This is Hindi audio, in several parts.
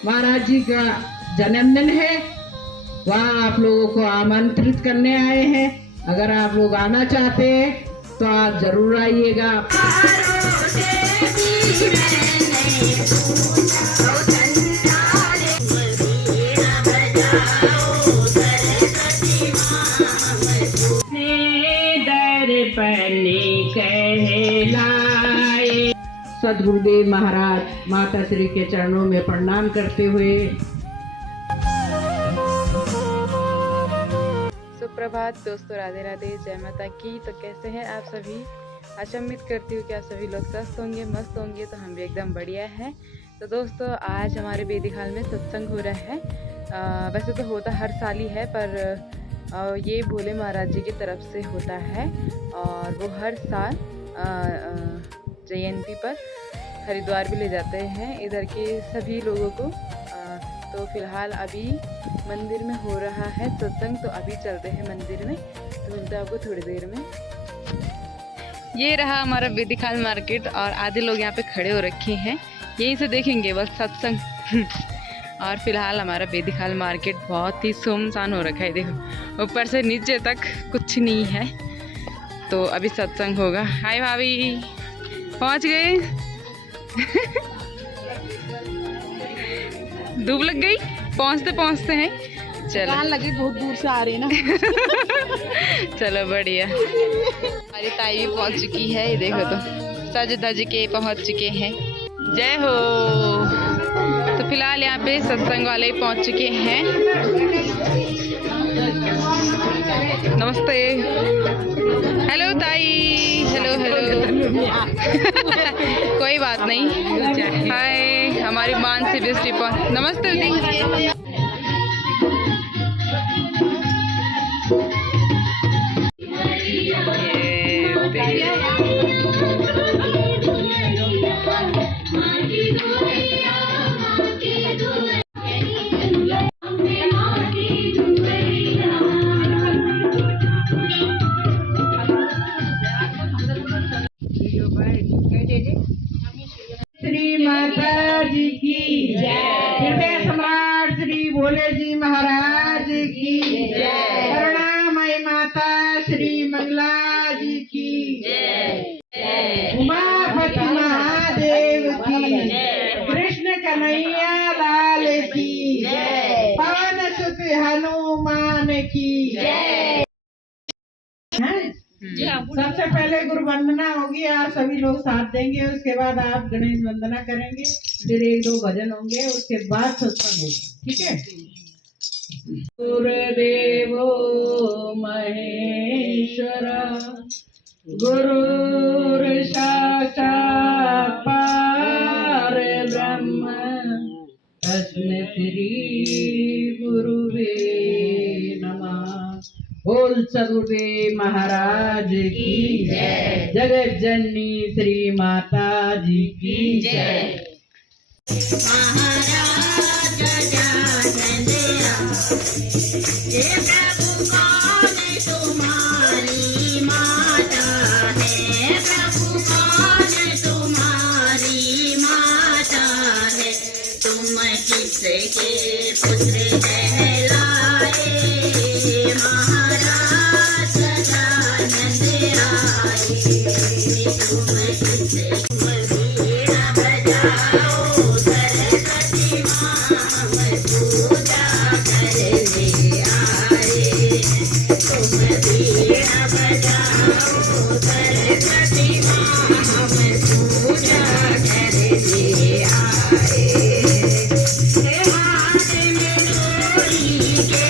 महाराज जी का जन्मदिन है, वहाँ आप लोगों को आमंत्रित करने आए हैं। अगर आप लोग आना चाहते हैं तो आप जरूर आइएगा। सदगुरुदेव महाराज माता श्री के चरणों में प्रणाम करते हुए सुप्रभात दोस्तों, राधे राधे, जय माता की। तो कैसे हैं आप सभी? आशा उम्मीद करती हूँ कि आप सभी लोग स्वस्थ होंगे, मस्त होंगे। तो हम भी एकदम बढ़िया हैं। तो दोस्तों, आज हमारे बेदीखाल में सत्संग हो रहा है। वैसे तो होता हर साल ही है, पर ये भोले महाराज जी की तरफ से होता है और वो हर साल जयंती पर हरिद्वार भी ले जाते हैं इधर के सभी लोगों को। तो फिलहाल अभी मंदिर में हो रहा है सत्संग, तो अभी चलते हैं मंदिर में। तो मिलते हैं आपको थोड़ी देर में। ये रहा हमारा बेदीखाल मार्केट और आधे लोग यहाँ पे खड़े हो रखे हैं, यहीं से देखेंगे बस सत्संग। और फिलहाल हमारा बेदीखाल मार्केट बहुत ही सुनसान हो रखा है। देखो, ऊपर से नीचे तक कुछ नहीं है। तो अभी सत्संग होगा। हाय भाभी, पहुँच गए। धूप लग गई पहुँचते पहुँचते हैं। चलो, लगे बहुत दूर से आ रहे हैं ना। चलो बढ़िया। हमारी ताई भी पहुँच चुकी है, ये देखो तो सज धज के पहुँच चुके हैं। जय हो। तो फिलहाल यहाँ पे सत्संग वाले ही पहुँच चुके हैं। नमस्ते। हेलो ताई। Hello hello. कोई बात नहीं। हाय, हमारी मानसी बेस्टी पहुँच। नमस्ते दी। श्री माता जी की जय। हृदय सम्राट श्री भोले जी महाराज की जय। करुणामय माता श्री मंगला जी की जय। उमापति महादेव की जय। कृष्ण कन्हैया लाल की जय। पवन सुत हनुमान की जय। सबसे पहले गुरु वंदना होगी, आप सभी लोग साथ देंगे। उसके बाद आप गणेश वंदना करेंगे, फिर एक दो भजन होंगे, उसके बाद सत्संग होगा। ठीक है। गुरुदेवो महेश्वर गुरुर् साक्षात् परब्रह्म तस्मै श्री गुरुवे नमः। बोल सदगुरुदेव महाराज की जय। जगत जननी श्री माता जी की जय। महाराज जानेंद्रा, हे प्रभु कौन तुम्हारी माता है? प्रभु कौन तुम्हारी माता है? तुम किसके पुत्र कहलाए? महाराज सदानंद आए। तुम किसके वीणा बजाओ, सरस्वती माँ पूजा करने आए। तुम वीणा बजाओ, सरस्वती माँ पूजा करने आए। हे हाथ में लोरी के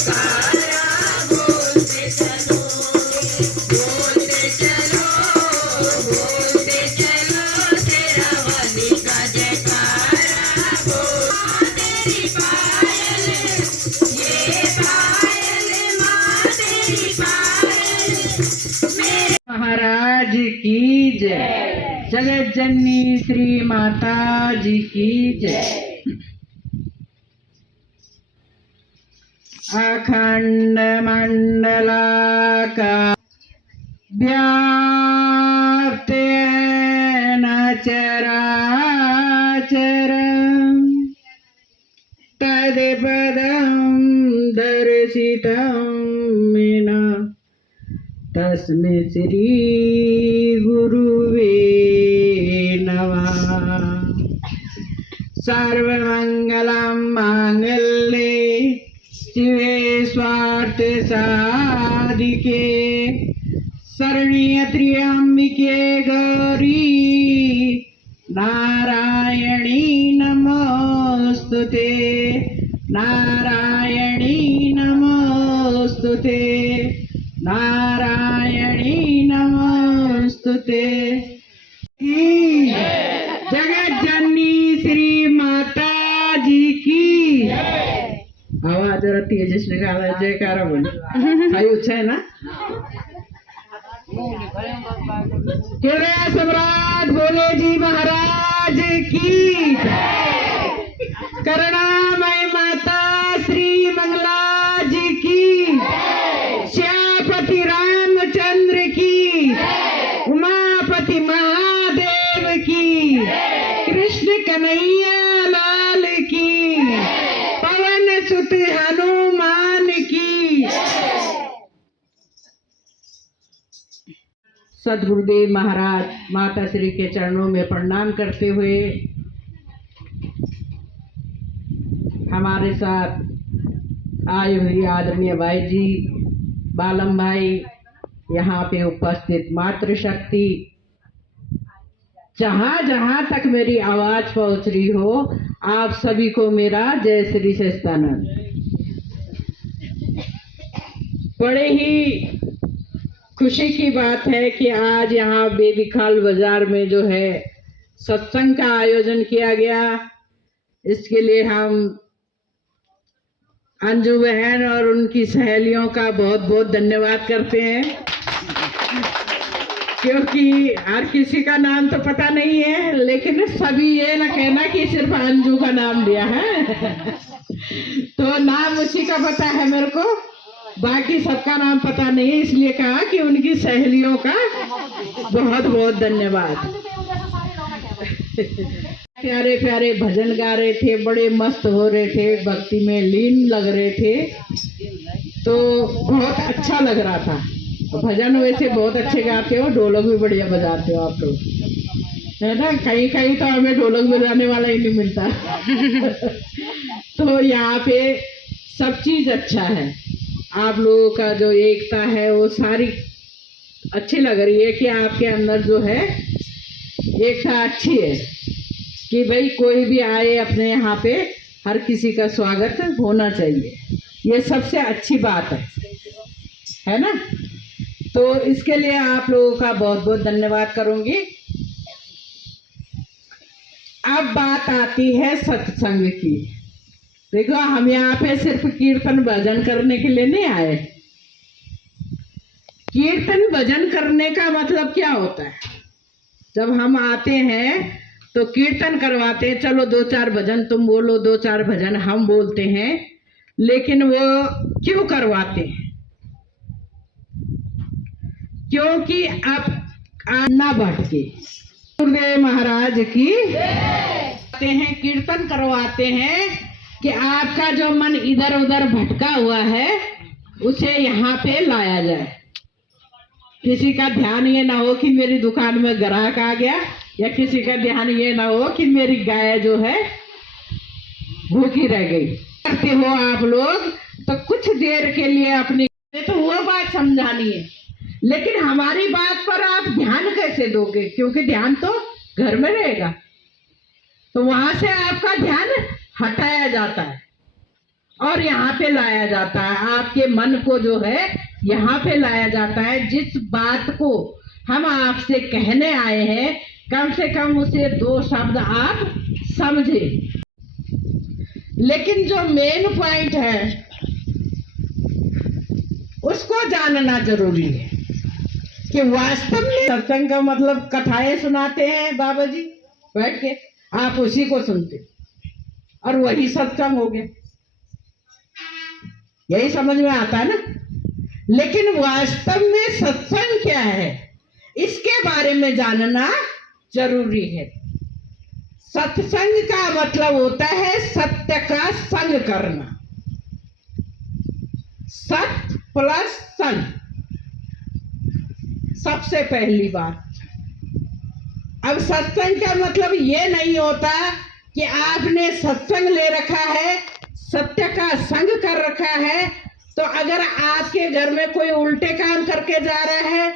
जयकारा बोलते चलो बोलते चलो बोलते चलो तेरा वाली का जयकारा बोल तेरी पायल ये पायल माँ तेरी पायल मेरे महाराज की जय। जगत जननी श्री माता जी की जय। अखंड मंडलाकार व्याप्तेन चराचरम् तत्पदं दर्शितं येन तस्मै श्री गुरुवे नमः। सर्वमंगलं मांगल्ये शिवे स्वार्थ साधिके शरण्ये त्र्यंबके गौरी नारायणी नमोस्तुते नारायणी नमोस्तुते नारायणी नमोस्तुते। जगत जननी श्री माता जी की आवाज जरा तेज से निकाला जयकारा बोल भाई अच्छा है ना। हृदय सम्राट बोले जी महाराज की करुणामय माता श्री मंगला जी की श्यामपति रामचंद्र की उमापति महादेव की कृष्ण कन्हैया लाल की पवन सुत हनुमान की। सदगुरुदेव महाराज माता श्री के चरणों में प्रणाम करते हुए हमारे साथ आए हुई आदरणीय भाई जी बालम भाई यहाँ पे उपस्थित मातृशक्ति जहाँ जहाँ तक मेरी आवाज पहुँच रही हो आप सभी को मेरा जय श्री सच्चिदानंद। बड़े ही खुशी की बात है कि आज यहाँ बेबीखाल बाजार में जो है सत्संग का आयोजन किया गया। इसके लिए हम अंजू बहन और उनकी सहेलियों का बहुत बहुत धन्यवाद करते हैं क्योंकि हर किसी का नाम तो पता नहीं है लेकिन सभी ये ना कहना कि सिर्फ अंजू का नाम लिया है तो नाम उसी का पता है मेरे को, बाकी सबका नाम पता नहीं है, इसलिए कहा कि उनकी सहेलियों का बहुत बहुत धन्यवाद। प्यारे प्यारे भजन गा रहे थे, बड़े मस्त हो रहे थे, भक्ति में लीन लग रहे थे, तो बहुत अच्छा लग रहा था। भजन वैसे बहुत अच्छे गाते हो, ढोलक भी बढ़िया बजाते हो आप लोग, है ना। कहीं कहीं तो हमें ढोलक बजाने वाला ही नहीं मिलता तो यहाँ पे सब चीज अच्छा है। आप लोगों का जो एकता है वो सारी अच्छी लग रही है कि आपके अंदर जो है एकता अच्छी है कि भाई कोई भी आए अपने यहाँ पे हर किसी का स्वागत होना चाहिए, ये सबसे अच्छी बात है ना। तो इसके लिए आप लोगों का बहुत बहुत धन्यवाद करूंगी। अब बात आती है सत्संग की। देखो हम यहाँ पे सिर्फ कीर्तन भजन करने के लिए नहीं आए। कीर्तन भजन करने का मतलब क्या होता है? जब हम आते हैं तो कीर्तन करवाते हैं, चलो दो चार भजन तुम बोलो, दो चार भजन हम बोलते हैं, लेकिन वो क्यों करवाते हैं? क्योंकि आप ना भटके। गुरुदेव महाराज की आते हैं, कीर्तन करवाते हैं कि आपका जो मन इधर उधर भटका हुआ है उसे यहाँ पे लाया जाए। किसी का ध्यान ये ना हो कि मेरी दुकान में ग्राहक आ गया, या किसी का ध्यान ये ना हो कि मेरी गाय जो है भूखी रह गई। करते हो आप लोग तो कुछ देर के लिए अपनी तो वो बात समझानी है, लेकिन हमारी बात पर आप ध्यान कैसे दोगे? क्योंकि ध्यान तो घर में रहेगा, तो वहां से आपका ध्यान हटाया जाता है। और यहाँ पे लाया जाता है। आपके मन को जो है यहाँ पे लाया जाता है। जिस बात को हम आपसे कहने आए हैं, कम से कम उसे 2 शब्द आप समझे। लेकिन जो मेन पॉइंट है उसको जानना जरूरी है कि वास्तव में सत्संग का मतलब कथाएं सुनाते हैं बाबा जी बैठ के, आप उसी को सुनते और वही सत्संग हो गया। यही समझ में आता है ना। लेकिन वास्तव में सत्संग क्या है, इसके बारे में जानना जरूरी है। सत्संग का मतलब होता है सत्य का संग करना। सत्य प्लस संग, सबसे पहली बात। अब सत्संग का मतलब ये नहीं होता कि आपने सत्संग ले रखा है, सत्य का संग कर रखा है, तो अगर आपके घर में कोई उल्टे काम करके जा रहा है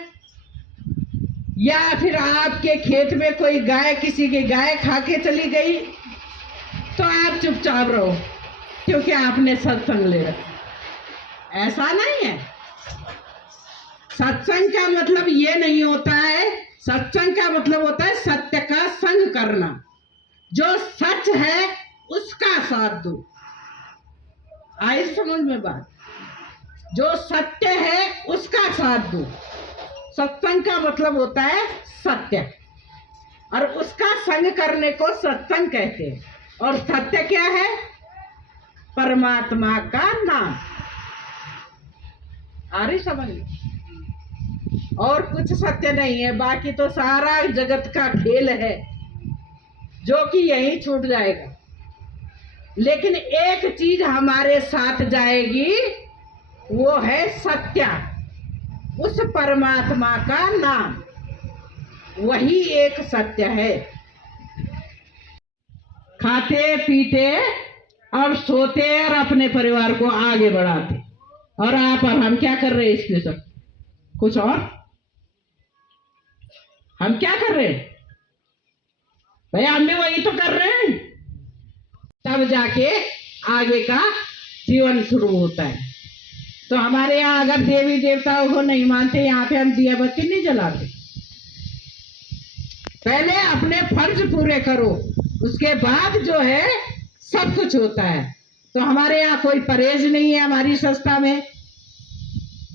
या फिर आपके खेत में कोई गाय, किसी की गाय खा के चली गई, तो आप चुपचाप रहो क्योंकि आपने सत्संग ले रखा। ऐसा नहीं है। सत्संग का मतलब ये नहीं होता है। सत्संग का मतलब होता है सत्य का संग करना। जो सच है उसका साथ दो। आई समझ में बात? जो सत्य है उसका साथ दो। सत्संग का मतलब होता है सत्य, और उसका संग करने को सत्संग कहते हैं। और सत्य क्या है? परमात्मा का नाम। आ रही समझ में? और कुछ सत्य नहीं है, बाकी तो सारा जगत का खेल है जो कि यही छूट जाएगा। लेकिन एक चीज हमारे साथ जाएगी, वो है सत्य, उस परमात्मा का नाम। वही एक सत्य है। खाते पीते और सोते और अपने परिवार को आगे बढ़ाते, और आप और हम क्या कर रहे हैं इसके सब? कुछ और हम क्या कर रहे हैं भाई? हम भी वही तो कर रहे हैं। तब जाके आगे का जीवन शुरू होता है। तो हमारे यहाँ अगर देवी देवताओं को नहीं मानते, यहाँ पे हम दिया बत्ती नहीं जलाते। पहले अपने फर्ज पूरे करो, उसके बाद जो है सब कुछ होता है। तो हमारे यहाँ कोई परहेज नहीं है हमारी संस्था में।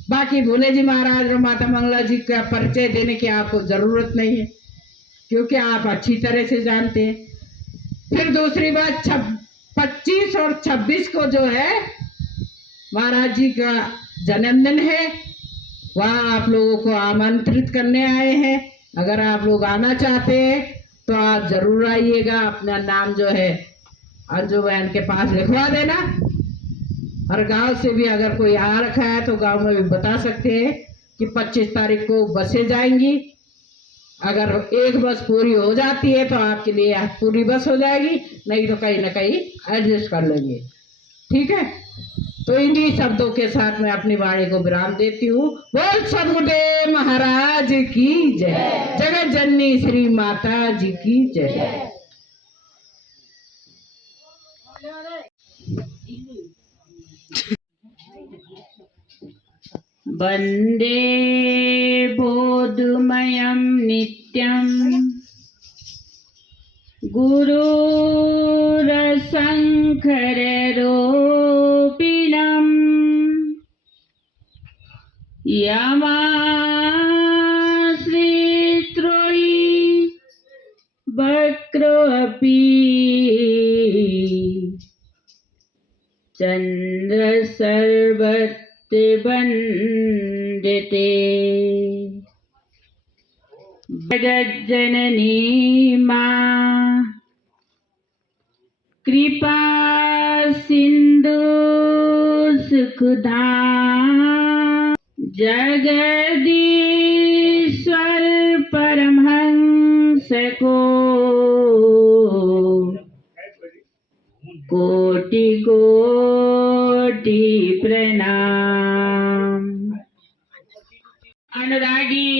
बाकी भोले जी महाराज और माता मंगला जी का परिचय देने की आपको जरूरत नहीं है, क्योंकि आप अच्छी तरह से जानते हैं। फिर दूसरी बात, 25 और 26 को जो है महाराज जी का जन्मदिन है, वहाँ आप लोगों को आमंत्रित करने आए हैं। अगर आप लोग आना चाहते हैं तो आप जरूर आइएगा। अपना नाम जो है अंजू बहन के पास लिखवा देना। और गांव से भी अगर कोई आ रखा है तो गांव में भी बता सकते हैं कि 25 तारीख को बसें जाएंगी। अगर एक बस पूरी हो जाती है तो आपके लिए पूरी बस हो जाएगी, नहीं तो कहीं ना कहीं एडजस्ट कर लेंगे। ठीक है? तो इन्हीं शब्दों के साथ मैं अपनी वाणी को विराम देती हूँ। बोल सदगुरुदेव महाराज की जय। जगत जननी श्री माता जी की जय। वन्दे बोधमयं नित्यं गुरुरशङ्कररूपिणम् यमाश्रित्रोयि वक्रोऽपि चन्द्रसर्वत्र वन्दते। जगज्जननी मां कृपा सिन्धु सुखदा जगदीश्वर परमहंस को कोटि कोटि प्रणाम। अनुरागी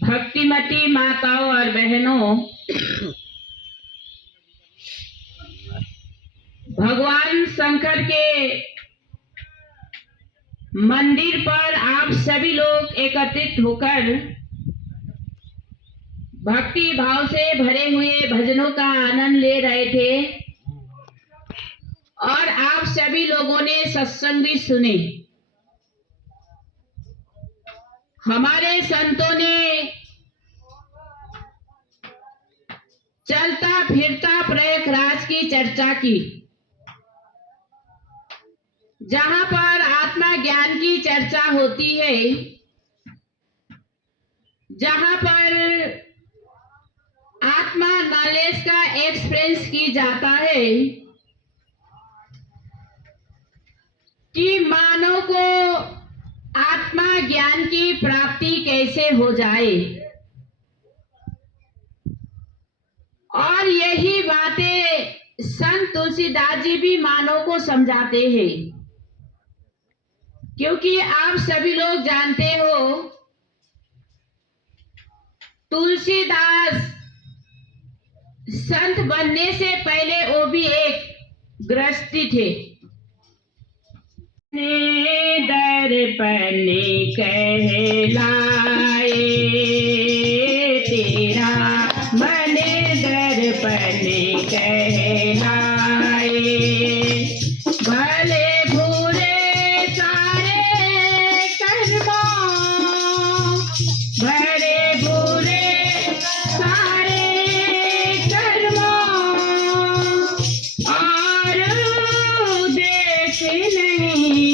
भक्तिमती माताओं और बहनों, भगवान शंकर के मंदिर पर आप सभी लोग एकत्रित होकर भक्ति भाव से भरे हुए भजनों का आनंद ले रहे थे और आप सभी लोगों ने सत्संग भी सुने। हमारे संतों ने चलता फिरता प्रयागराज की चर्चा की, जहां पर आत्मा ज्ञान की चर्चा होती है, जहां पर आत्मा नॉलेज का एक्सपीरियंस की जाता है कि मानव को आत्मा ज्ञान की प्राप्ति कैसे हो जाए। और यही बातें संत तुलसीदास जी भी मानव को समझाते हैं, क्योंकि आप सभी लोग जानते हो तुलसीदास संत बनने से पहले वो भी एक गृहस्थी थे। दर्पण कहलाए तेरा मन दर्पण कहलाए, भले बुरे सारे कर्मों, भले बुरे सारे कर्मों और देख नहीं,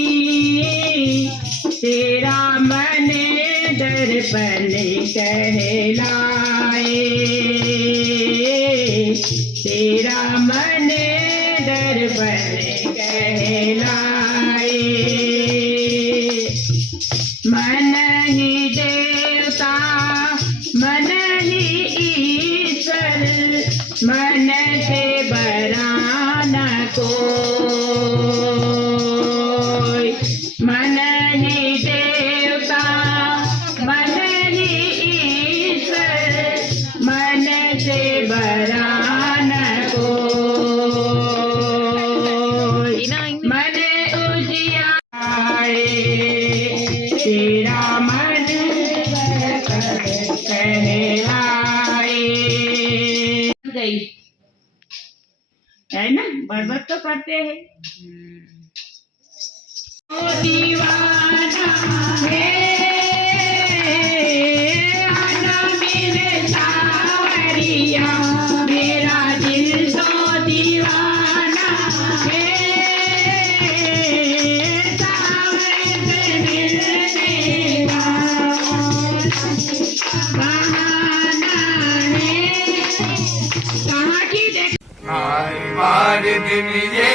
तेरा मन दर्पण कहलाए, तेरा मन दर्पण कहलाए। मन ही देवता मन ही ईश्वर, मन से बड़ा न कोई, मन ही देवता मन ही ईश्वर, मन से बड़ा न कोई, मन उजियारे तेरा मन कहलाए। गई है ना, बरबर तो करते हैं। ओ दीवाना है आना मेरे सावरिया, मेरा दिल तो दीवाना है, सावर से मिलने का बहाना है। कहाँ की देख दिन ये